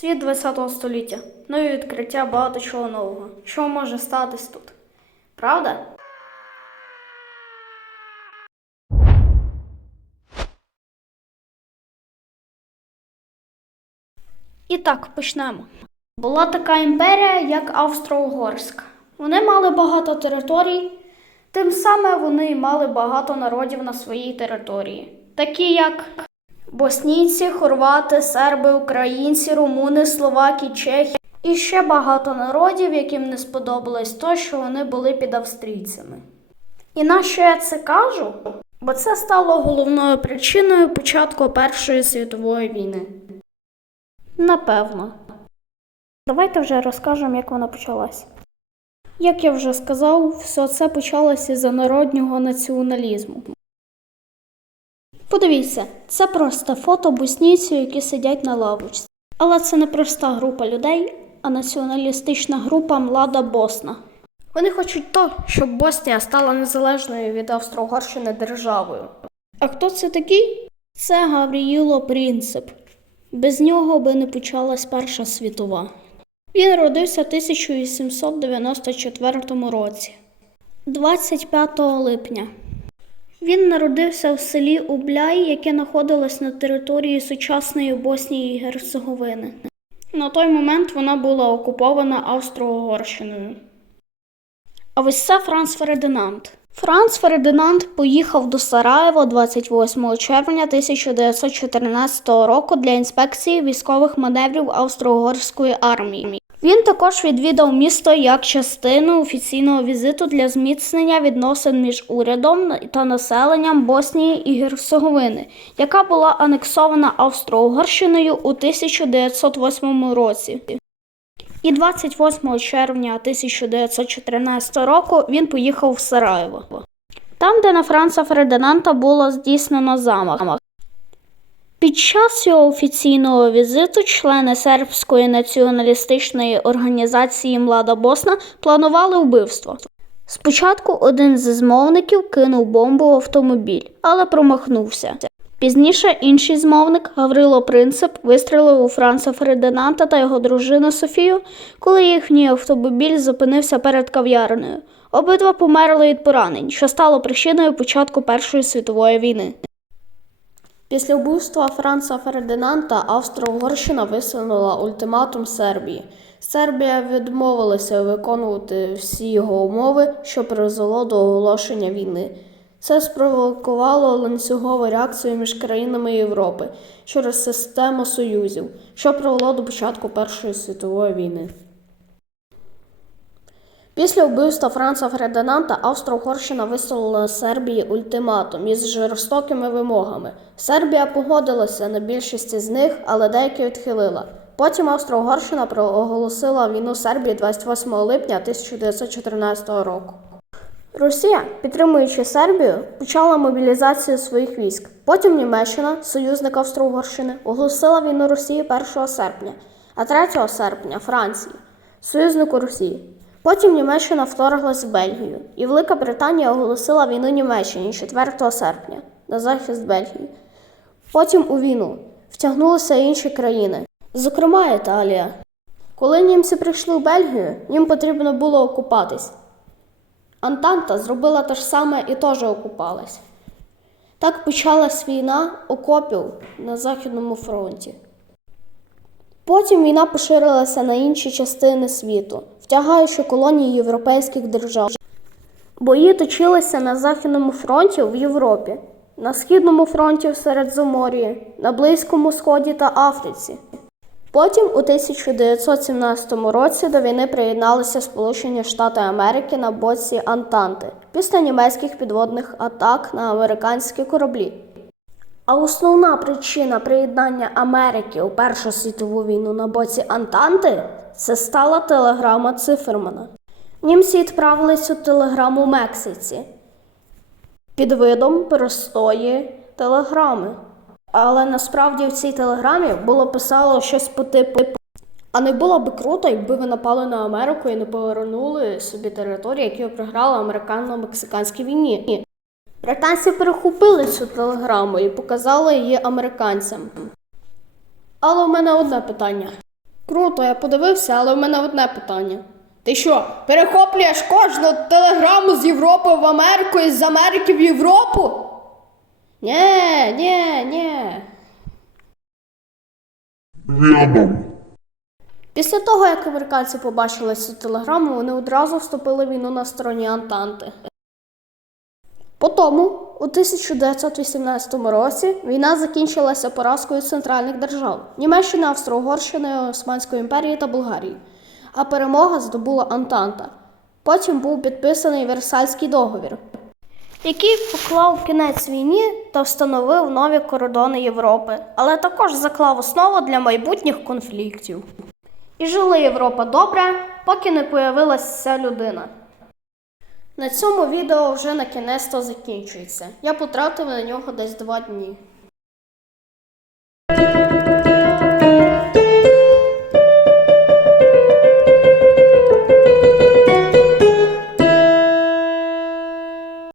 Світ 20 століття. Нові відкриття багато чого нового. Що може статись тут? Правда? І так, почнемо. Була така імперія, як Австро-Угорська. Вони мали багато територій, тим самим вони мали багато народів на своїй території, такі як боснійці, хорвати, серби, українці, румуни, словаки, чехи і ще багато народів, яким не сподобалось то, що вони були під австрійцями. І на що я це кажу? Бо це стало головною причиною початку Першої світової війни. Напевно. Давайте вже розкажемо, як вона почалась. Як я вже сказав, все це почалося за народнього націоналізму. Подивіться, це просто фото боснійців, які сидять на лавочці. Але це не проста група людей, а націоналістична група Млада Босна. Вони хочуть то, щоб Боснія стала незалежною від Австро-Угорщини державою. А хто це такий? Це Гавріїло Принцип. Без нього би не почалась Перша світова. Він родився в 1894 році, 25 липня. Він народився в селі Убляй, яке знаходилось на території сучасної Боснії і Герцеговини. На той момент вона була окупована Австро-Угорщиною. А ось це Франц Фердинанд. Франц Фердинанд поїхав до Сараєва 28 червня 1914 року для інспекції військових маневрів Австро-Угорської армії. Він також відвідав місто як частину офіційного візиту для зміцнення відносин між урядом та населенням Боснії і Герцеговини, яка була анексована Австро-Угорщиною у 1908 році. І 28 червня 1914 року він поїхав в Сараєво. Там, де на Франца Фердинанда було здійснено замах. Час його офіційного візиту члени сербської націоналістичної організації Млада Босна планували вбивство. Спочатку один зі змовників кинув бомбу в автомобіль, але промахнувся. Пізніше інший змовник Гаврило Принцип вистрелив у Франца Фердинанда та його дружину Софію, коли їхній автомобіль зупинився перед кав'ярнею. Обидва померли від поранень, що стало причиною початку Першої світової війни. Після вбивства Франца Фердинанда Австро-Угорщина висунула ультиматум Сербії. Сербія відмовилася виконувати всі його умови, що призвело до оголошення війни. Це спровокувало ланцюгову реакцію між країнами Європи через систему союзів, що привело до початку Першої світової війни. Після вбивства Франца Фердинанда Австро-Угорщина висловила Сербії ультиматум із жорстокими вимогами. Сербія погодилася на більшість з них, але деякі відхилила. Потім Австро-Угорщина проголосила війну Сербії 28 липня 1914 року. Росія, підтримуючи Сербію, почала мобілізацію своїх військ. Потім Німеччина, союзник Австро-Угорщини, оголосила війну Росії 1 серпня, а 3 серпня Франції, союзнику Росії. Потім Німеччина вторглась в Бельгію, і Велика Британія оголосила війну Німеччині 4 серпня на захист Бельгії. Потім у війну втягнулися інші країни, зокрема Італія. Коли німці прийшли в Бельгію, їм потрібно було окупатись. Антанта зробила те ж саме і теж окупалась. Так почалась війна окопів на Західному фронті. Потім війна поширилася на інші частини світу, втягаючи колонії європейських держав. Бої точилися на Західному фронті в Європі, на Східному фронті в Середземор'ї, на Близькому Сході та Африці. Потім у 1917 році до війни приєдналися Сполучені Штати Америки на боці Антанти після німецьких підводних атак на американські кораблі. А основна причина приєднання Америки у Першу світову війну на боці Антанти це стала телеграма Цифермана. Німці відправили цю телеграму Мексиці під видом простої телеграми. Але насправді в цій телеграмі було писало щось по типу. А не було би круто, якби ви напали на Америку і не повернули собі території, які ви програли американо-мексиканській війні. Британці перехопили цю телеграму і показали її американцям. Але у мене одне питання: Круто, я подивився, але в мене одне питання. Ти що, перехоплюєш кожну телеграму з Європи в Америку і з Америки в Європу? Нє, нє, нє. Після того, як американці побачили цю телеграму, вони одразу вступили в війну на стороні Антанти. Потому, у 1918 році війна закінчилася поразкою центральних держав Німеччини, Австро-Угорщини, Османської імперії та Болгарії, а перемога здобула Антанта. Потім був підписаний Версальський договір, який поклав кінець війні та встановив нові кордони Європи, але також заклав основу для майбутніх конфліктів. І жила Європа добре, поки не появилася людина. На цьому відео вже на кінець закінчується. Я потратив на нього десь два дні.